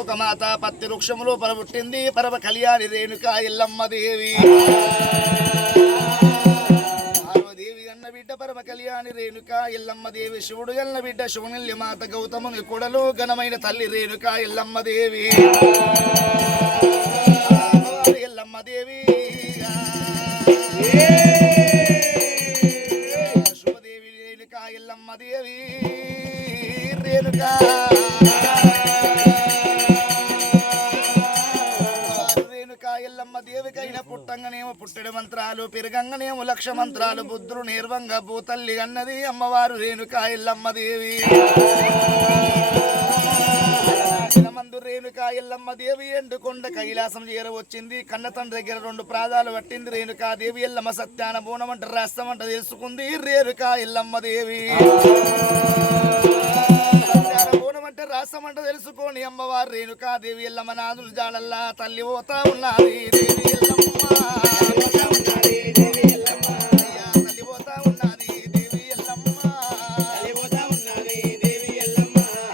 ఒక మాత పత్తి వృక్షములో పరబుట్టింది. పరమ కళ్యాణి రేణుక ఇల్లమ్మ దేవి. పార్వదేవి అన్న బిడ్డ పరమ కళ్యాణి రేణుక ఇల్లమ్మ దేవి. శివుడు అన్న బిడ్డ శివనల్లి మాత గౌతముని కొడలు ఘనమైన తల్లి రేణుక ఇల్లమ్మ దేవి. ఎల్లమ్మ దేవి. శుభదేవి రేణుక ఇల్లమ్మ దేవి. రేణుక. పుట్టెడు మంత్రాలు పెరుగంగనేము లక్ష మంత్రాలు బుద్ధుడు నిర్వంగ భూతల్లి అన్నది అమ్మవారు రేణుకా ఇల్లమ్మదేవి రేణుకా మందు ఎల్లమ్మ దేవి ఎండుకొండ కైలాసం చేరవచ్చింది కన్న తండ్రి దగ్గర రెండు ప్రాదాలు పట్టింది. రేణుకా దేవి ఎల్లమ్మ సత్యాన బోనమంట రాస్తామంట తెలుసుకుంది. రేణుకా ఎల్లమ్మ దేవి. బోనమంట రాస్తామంట తెలుసుకొని అమ్మవారు రేణుకా దేవి ఎల్లమ్మ నాదులు జాడల్లా తల్లి పోతా ఉన్నది. దేవి ఎల్లమ్మ. తల్లి పోతా ఉన్నది దేవి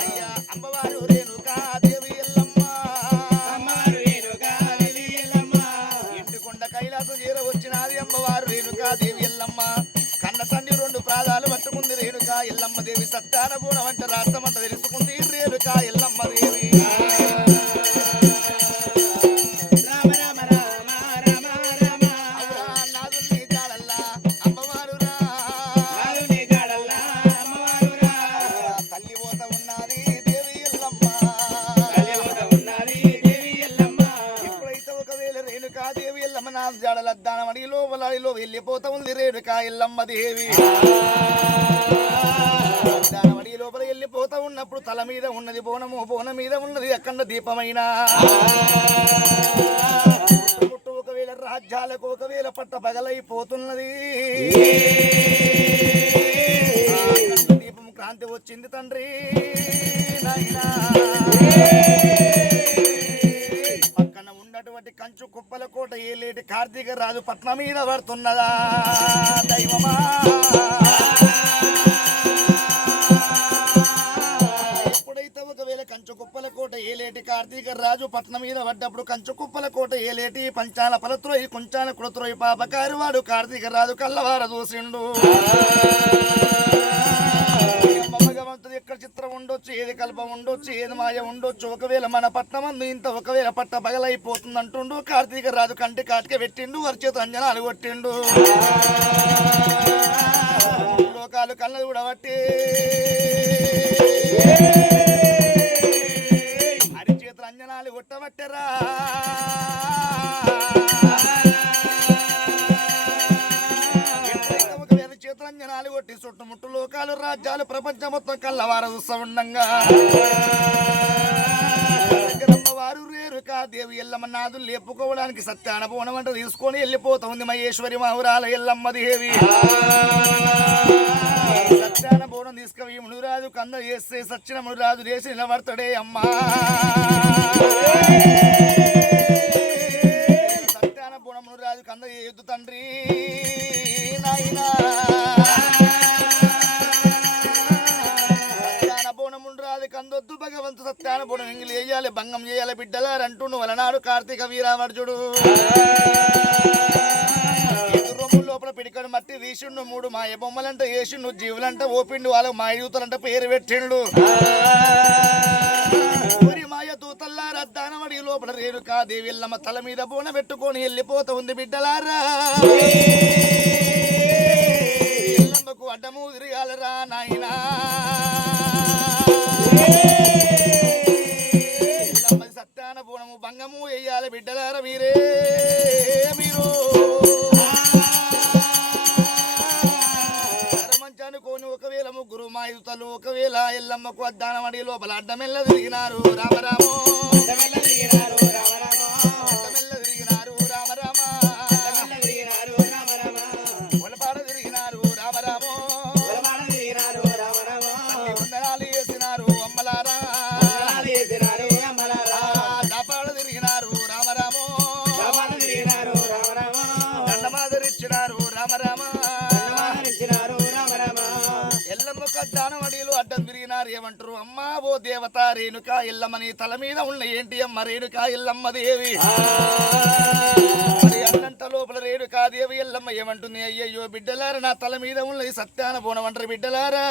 అయ్యా రేణుకా దేవి చేర వచ్చినది అమ్మవారు రేణుకా దేవి కన్న తండ్రి రెండు ప్రాదాలు పట్టుకుంది రేణుకా. ఎల్లమ్మ దేవి సత్యాన గుణం అంటే రాస్తామంట తెలుసుకుంది. ఎల్లమ్మ దేవి. ఎల్లమ్మ. దేవి ఎల్లమ్మ. నా జాడలద్దానం అడిగిలో వలాడిలో వెళ్ళిపోతా ఉంది రేణుకా ఎల్లమ్మ దేవి. తల మీద ఉన్నది బోనము బోనం మీద ఉన్నది అఖండ దీపమైన. ఒకవేళ రాజ్యాలకు ఒకవేళ పట్ట పగలైపోతున్నది. దీపం క్రాంతి వచ్చింది తండ్రి. పక్కన ఉన్నటువంటి కంచు కుప్పల కోట ఏలేటి కార్తీక రాజు పట్నం మీద పడుతున్నదా? దైవమా? రాజు పట్నం మీద పడ్డప్పుడు కంచుకుప్పల కోట ఏలేటి పంచాల పలత్రోయి కుంచాల కులత్రోయి పాపకారి వాడు. కార్తీక రాజు కల్లవార చూసిండు ఎక్కడ చిత్రం ఉండొచ్చు? ఏది కల్ప ఉండొచ్చు? ఏది మాయ ఉండొచ్చు? ఒకవేళ మన పట్టణం ఇంత ఒకవేళ పట్ట పగలైపోతుంది అంటుండు కార్తీక రాజు కంటి కాటిక పెట్టిండు వరిచేత అంజనాలు కొట్టిండు. లోకాలు కళ్ళ చూడబట్టి పట్టరా. కొట్టబట్టరా చేతులంజనాలు కొట్టి చుట్టుముట్టు లోకాలు రాజ్యాలు ప్రపంచం మొత్తం కళ్ళవారు చూస్తా ఉండంగా. వారు రేరుకా దేవి ఎల్లమ్మ నాదు లేపుకోవడానికి సత్యాన బోనమంట తీసుకొని వెళ్ళిపోతుంది మహేశ్వరి మహురాల ఎల్లమ్మ దేవి. సత్యాన బోనం తీసుకవి మునురాజు కంద చేస్తే సచ్చిన మునురాజు చేసి నిలబడతాడే అమ్మా. సత్యాన బోనం మునురాజు కంద చేయొద్దు తండ్రి. నాయనా. సత్యాన బోనముండు రాదు కందొద్దు భగవంతు సత్యాన బోనం ఇంగిలి వేయాలి భంగం చేయాలి బిడ్డలారంటుండు వలనాడు కార్తీక వీరామర్జుడు. పిడికడు మట్టి తీసిండు మూడు. మాయ బొమ్మలంట వేసిండు జీవులంట ఓపిండు. వాళ్ళకు మాయ యూతలంట పేరు పెట్టిండు. మరి మాయ దూతల్లా రద్దానమడి లోపల రేణుకా దేవిల్లమ్మ తల మీద బోన పెట్టుకొని వెళ్ళిపోతా ఉంది బిడ్డలారా. ఎల్లమ్మకు అడ్డము తిరగాలరా నాయనా. సత్యాన బోనము భంగము వేయాలి బిడ్డలారా మీరే మీరు ఒకవేళ ముగ్గురు ఒకవేళ ఎల్లమ్మకు అద్దానం అడిగి లోపల అడ్డమెల్ల తిరిగినారు. రామరామో అడ్డమెల్ల ఏమంటారు అమ్మా ఓ దేవత రేణుక ఎల్లమ్మని తల మీద ఉన్న ఏంటి అమ్మ రేణుక ఎల్లమ్మ దేవి? మరి అన్నంత లోపల రేణుకా దేవి ఎల్లమ్మ ఏమంటుంది? అయ్యయ్యో బిడ్డలారా నా తల మీద ఉన్నది సత్యాన బోనం అంటారు బిడ్డలారా.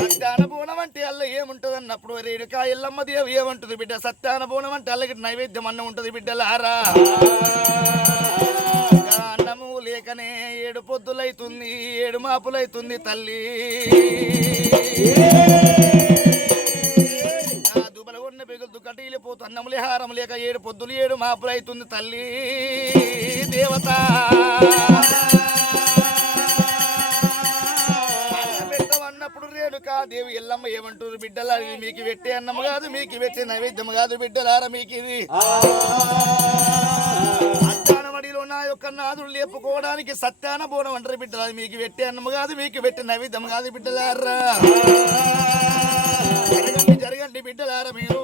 సత్యాన బోనం అంటే అల్ల ఏముంటది అన్నప్పుడు రేణుకా ఎల్లమ్మ దేవి ఏమంటుంది బిడ్డ? సత్యాన బోనం అంటే అల్లకి నైవేద్యం అన్న ఉంటది బిడ్డలారా. లేకనే ఏడు పొద్దులైతుంది ఏడు మాపులైతుంది తల్లి. ఆ దుబల కొన్న పెగులు అన్నములే హారం లేక ఏడు పొద్దులు ఏడు మాపులైతుంది తల్లి. దేవత. దేవి ఎల్లమ్మ ఏమంటారు బిడ్డలా మీకు పెట్టే అన్నం కాదు మీకు పెట్టే నైవేద్యం కాదు బిడ్డలారా మీకు ఇది నా యొక్క నాదుడు లేపుకోవడానికి సత్యాన బోనం అంటారు బిడ్డలు. మీకు పెట్టి అన్నం కాదు మీకు పెట్టి నైవేద్యం కాదు బిడ్డలారా. జరగండి జరగండి బిడ్డలారా మీరు.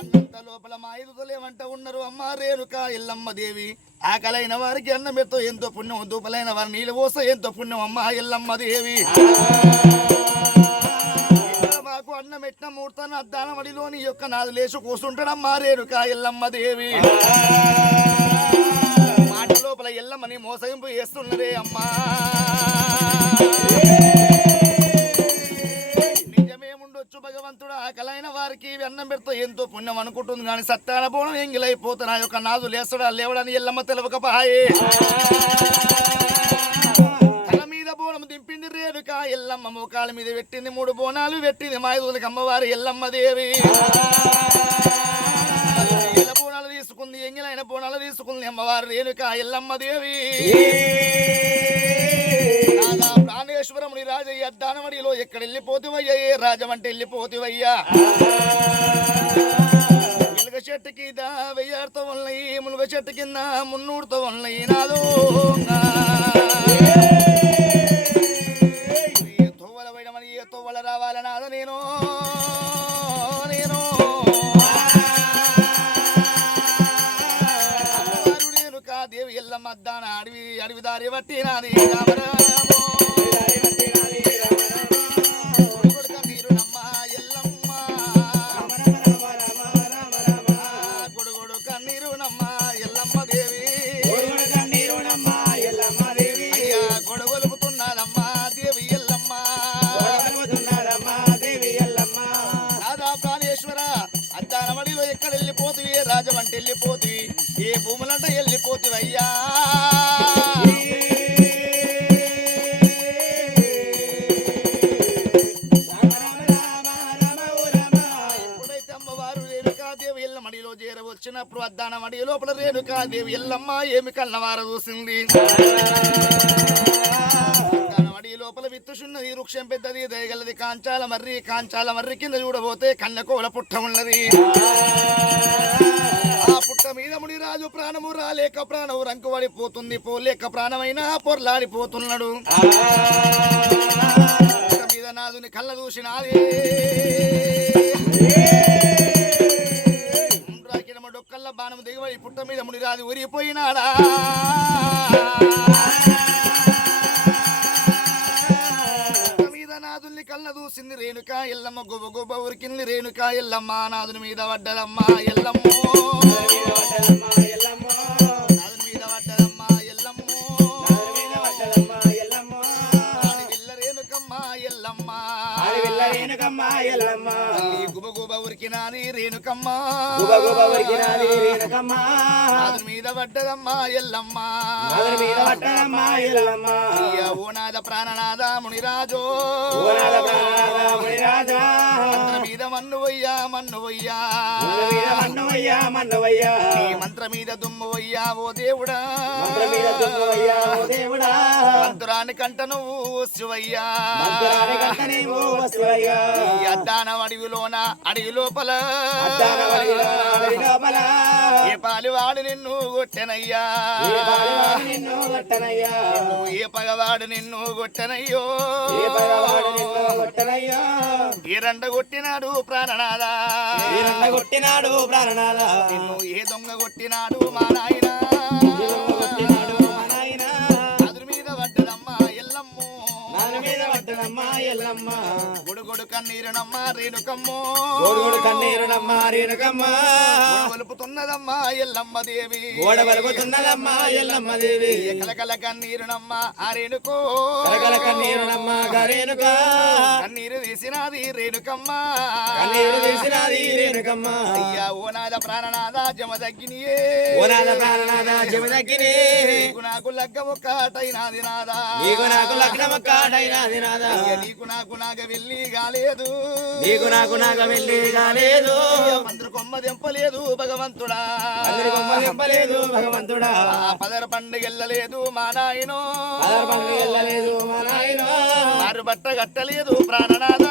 అన్నంత లోపల మా ఐదుగులు ఉన్నారు అమ్మ రేణుక ఎల్లమ్మ దేవి. ఆకలైన వారికి అన్నం ఎంతో పుణ్యం దూపలైన వారి నీళ్ళు పోస ఎంతో పుణ్యం అమ్మ ఎల్లమ్మ దేవి. అన్నం పెట్టిన మూర్తాన్ని అద్దాన మడిలోని యొక్క నాదు లేచి కూర్చుంటాడమ్మా రేణుక ఎల్లమ్మ దేవి. మాట లోపల ఎల్లమ్మని మోసగింపు చేస్తున్నదే అమ్మా. నిజమేముండొచ్చు భగవంతుడు? ఆకలైన వారికి అన్నం పెడితే ఎంతో పుణ్యం అనుకుంటుంది కానీ సత్యాన పోవడం ఎంగిలైపోతే నా యొక్క నాదు లేస్తాడా లేవడని ఎల్లమ్మ తెలవకపాయే బోనం దింపింది రేణుక ఎల్లమ్మ మోకాల మీద పెట్టింది మూడు బోనాలు పెట్టింది మాయదూలకి అమ్మవారు ఎల్లమ్మ దేవి. బోనాలు తీసుకుంది ఎంగిలైన బోనాలు తీసుకుంది అమ్మవారు రేణుక ఎల్లమ్మ దేవి. ప్రాణేశ్వరముని రాజయ్య దానమడిలో ఎక్కడ వెళ్ళిపోతువయ్యా ఏ రాజమంటే వెళ్ళిపోతువయ్యా ఎలుగ చెట్టుకి దా వెయ్యారుతో ఉన్నాయి ములుగ చెట్టు కింద మున్నూడుతో ఉన్నాయి నాదో అడవిదారి అడవి దారి బట్టి నాది రామరామో. అమ్మవారు రేణుకాదేవి ఎల్లమడిలో చేరవచ్చినప్పుడు అద్దానమడి లోపల రేణుకాదేవి ఎల్లమ్మ ఏమి కన్నవార చూసింది. లోపల విత్తుచున్నది వృక్షం పెద్దది దయగలది కాంచాల మర్రి కాంచాల మర్రి కింద చూడబోతే కన్నకోల పుట్ట ఉన్నది. ఆ పుట్ట మీద మునిరాజు ప్రాణము రాలేక ప్రాణము రంకు పడిపోతుంది. పోలేక ప్రాణమైనా పొర్లాడిపోతున్నాడు. మీద నాదుని కళ్ళ చూసినాదే అది ఊరిపోయినాడా? ఉరిగిపోయినాడా మీద నాదుల్ని కళ్ళ దూసింది రేణుక ఎల్లమ్మ గొబ్బ గొబ్బ ఉరికింది రేణుక ఎల్లమ్మ నాదుని మీద పడ్డదమ్మ ఎల్లమ్మో. ఎల్లమ్మ. తల్లి గుబ గుబ ఉరికినాది రేణుకమ్మ. నాదుని మీద పడ్డదమ్మ ఎల్లమ్మ. ఓనాద ప్రాణనాద మునిరాజో. మీద మన్ను వయ్యా మన్ను వయ్యా నీ మంత్ర మీద దుమ్ము వయ్యా ఓ దేవుడా. మంత్రాన్ని కంట నువ్వు శివయ్యా ఈ అద్దాన అడవిలోన అడవి లోపల. ఏ పాలివాడు నిన్ను కొట్టెనయ్యా. నువ్వు ఏ పగవాడు నిన్ను కొట్టెనయ్యో. ఏ రండ కొట్టినాడు ప్రాణనాదా. కొట్టినాడు ప్రాణనాదా. నిన్ను ఏ దొంగ కొట్టినాడు మా నాయన కొట్టినాడు మా నాయన మీద పడ్డదమ్మా ఎల్లమ్మో. గుడుగుడు కన్నీరునమ్మ రేణుకమ్మో. గోడుగోడు కన్నీరునమ్మ రేణుకమ్మ. వలుపుతున్నదమ్మా ఎల్లమ్మ దేవి. గోడ వలుగుతున్నదమ్మ ఎల్లమ్మ దేవి. కలకల కన్నీరునమ్మ ఆ రేణుకో. కలకల కన్నీరునమ్మ గరేణుక కన్నీరు తీసినది రేణుకమ్మ. కన్నీరు తీసినది రేణుకమ్మ. అయ్యా ఓనాద ప్రాణనాద జమ తగ్గినియే ఓనాద ప్రాణనాద జమదగ్గిని నీకు నాకు లగ్గ ఒక్కటైనాది నాదా నీకు నాకు లగ్నమ కాడైనది నాదా నీకు నాకు నాగ వెళ్ళి కాలేదు. నీకు నాకు నాగ వెళ్ళి కాలేదు మంత్రి కొమ్మ దెంపలేదు భగవంతుడా. అందరి బొమ్మ తెంపలేదు భగవంతుడా. పదర పండుగెళ్ళలేదు మా నాయనో. అదర్ పండుగ వెళ్ళలేదు మా నాయన. మారు బట్ట కట్టలేదు ప్రాణనాదా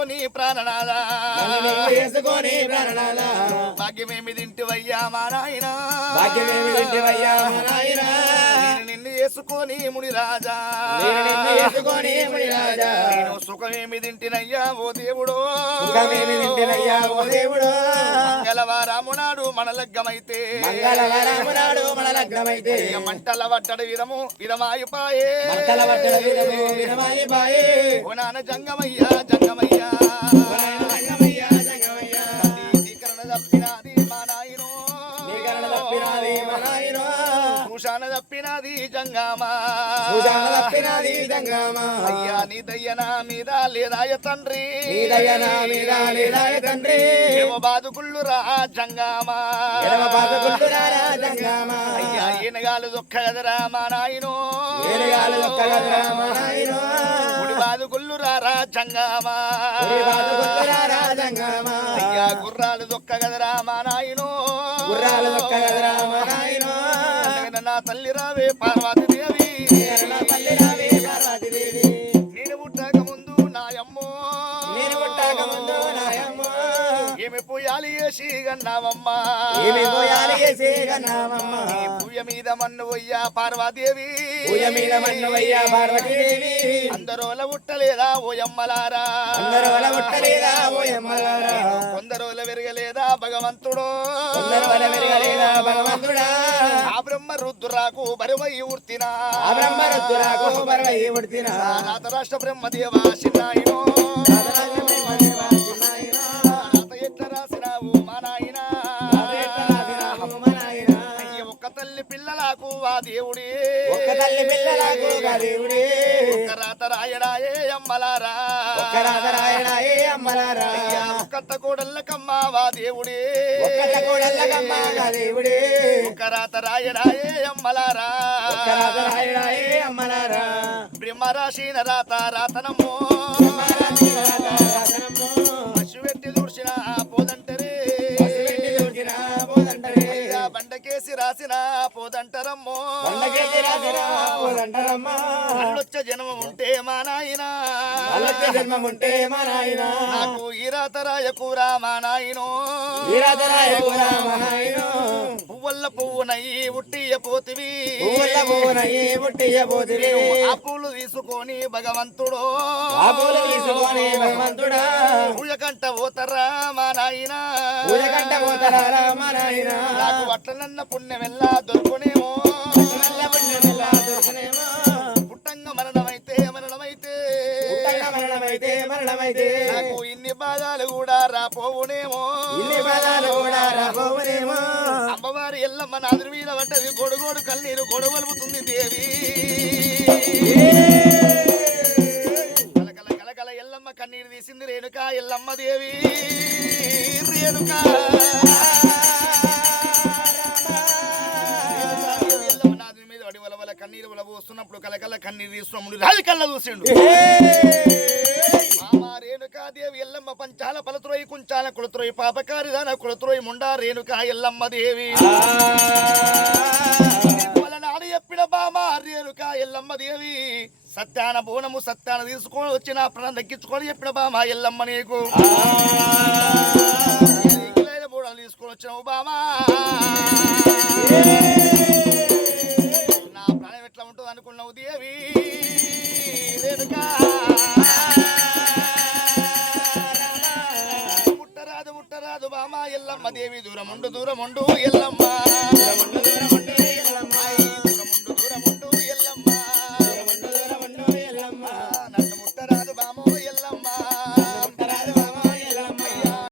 వేసుకొని ప్రాణనాదా వేసుకొని ప్రాణనాథ. భాగ్యమేమి తింటివయ్యా మా నాయన భాగ్యమేమి తింటివయ్యా మా నాయనా. నేను నిన్ను వేసుకొని ముని రాజా నిన్ను వేసుకొని మునిరాజా. నేను సుఖమేమి తింటినయ్యా ఓ దేవుడు సుఖమేమి తింటినయ్యా ఓ దేవుడా. మంగళవారము నాడు మన లగ్గమైతే మంగళవారము నాడు మన లగ్నమైతే ఇక మంటల వట్టడ విధము విధమాయిపాయే మంటల బట్టల విధము విధమాయి బాయే. ఓ నాన్న జంగమయ్యా జంగమయ్యా తప్పినాది జంగామా తప్పినాది జంగమా. అయ్యా నీ దయ్యనా మీద లేదాయ తండ్రి నీ దయ నా మీద లేదాయ తండ్రి ఏమో బాదుకుళ్ళు రా జంగామా ఎడమ పాదకుల్లురారా జంగమా. అయ్యా ఈనగాలు దుఃఖ గదరా మా నాయనో మా నాయనో. గుడి బాదుకుళ్ళు రా జంగామా ఉరి పాదకుల్లురారా జంగమా. అయ్యా గుర్రాలు దొక్క గదరా మా నాయనో గుర్రాలు మా నాయనో. అందుకని నా తల్లి రావే పార్వతి పోయాలి వేసి గన్నావమ్మా ఏమి పోయాలి వేసే గన్నామమ్మ. నీ పూయ మీద మన్ను పోయ్యా పార్వతీదేవి పూయ మీద మన్నువయ్యా పార్వతీదేవి. అందరోల ఓయమ్మలారా అందరోల ఓయమ్మలారా. కొందరోల వెరగలేదా భగవంతుడు వెరగలేదా భగవంతుడా. ఆ బ్రహ్మ రుద్రాకు బరువై ఊర్తినా ఆ బ్రహ్మరుద్దురాకు పరవై ఉడితినా. నాత రాష్ట్ర బ్రహ్మదేవ చిన్నాయనో ఆ దేవుడే ఒక్క తల్లి పిల్లలకు దేవుడే. ఒక్క రాత రాయడాయే అమ్మలారా ఒక్క రాజరాయడాయే అమ్మలారా. అయ్యా ఒక్కత్త కోడళ్ళకమ్మ వా దేవుడే ఒక్కట కోడళ్ళకమ్మ గా దేవుడే. ఒక్క రాత రాయడాయే అమ్మలారా ఒక్క రాజరాయడాయే అమ్మలారా. బ్రహ్మ రాసిన రాత రాతనమ్మో మహారాజు రాజా రాసిన పోదంటరమ్మో. అల్లొచ్చ జన్మ ఉంటే మా నాయనా వాళ్ళొచ్చే జన్మముంటే మా నాయనా. నాకు ఈ రాత రాయకూరా మా నాయనో వీరాజరాయ కూడా మా నాయనో. పువ్వుల్ల పువ్వునయ్యి ఉట్టియ పోతివి పువ్వుల పువ్వునయ్యి పుట్టియ పోతివి. ఆ పూలు తీసుకొని భగవంతుడు ఆ పూలు తీసుకొని భగవంతుడా. పూజ కంట పోతరా మా నాయనా పూజకంట పోతరారా మా నాయనా. నాకు వట్లనన్న పుణ్యమెల్లా దొరుకునేమో నల్ల పుణ్యమెల్లా దొరకనేమో. పుట్టంగా మరణమైతే మరణమైతే పుట్టంగా మరణమైతే మరణమైతే నాకు ఇన్ని బాధలు కూడా రాపోవునేమో ఇన్ని పదాలు కూడా రాబోవునేమో. అమ్మవారి ఎల్లమ్మ నాదురు మీద పడ్డది. గొడుగోడు కన్నీరు గొడవలుపుతుంది దేవి. కలకల కలకల ఎల్లమ్మ కన్నీరు తీసింది రేణుక ఎల్లమ్మ దేవి. రేణుక. ఎల్లమ్మ మీద వల వల కన్నీరు వల పోస్తున్నప్పుడు కలకల కన్నీరు తీస్తున్నాడు రాజు కళ్ళ చూసిండు కులతురోయి పాపకారి దాన కులతురోయి ముండా రేణుక ఎల్లమ్మ దేవి. నాడు చెప్పిన బామ రేణుక ఎల్లమ్మ దేవి. సత్యాన బోనము సత్యాన తీసుకొని వచ్చి నా ప్రాణం దక్కించుకొని చెప్పిన బామ ఎల్లమ్మ నీకు. తీసుకొని వచ్చినావు బామా. దూరం ఉండు ఎల్లమ్మా.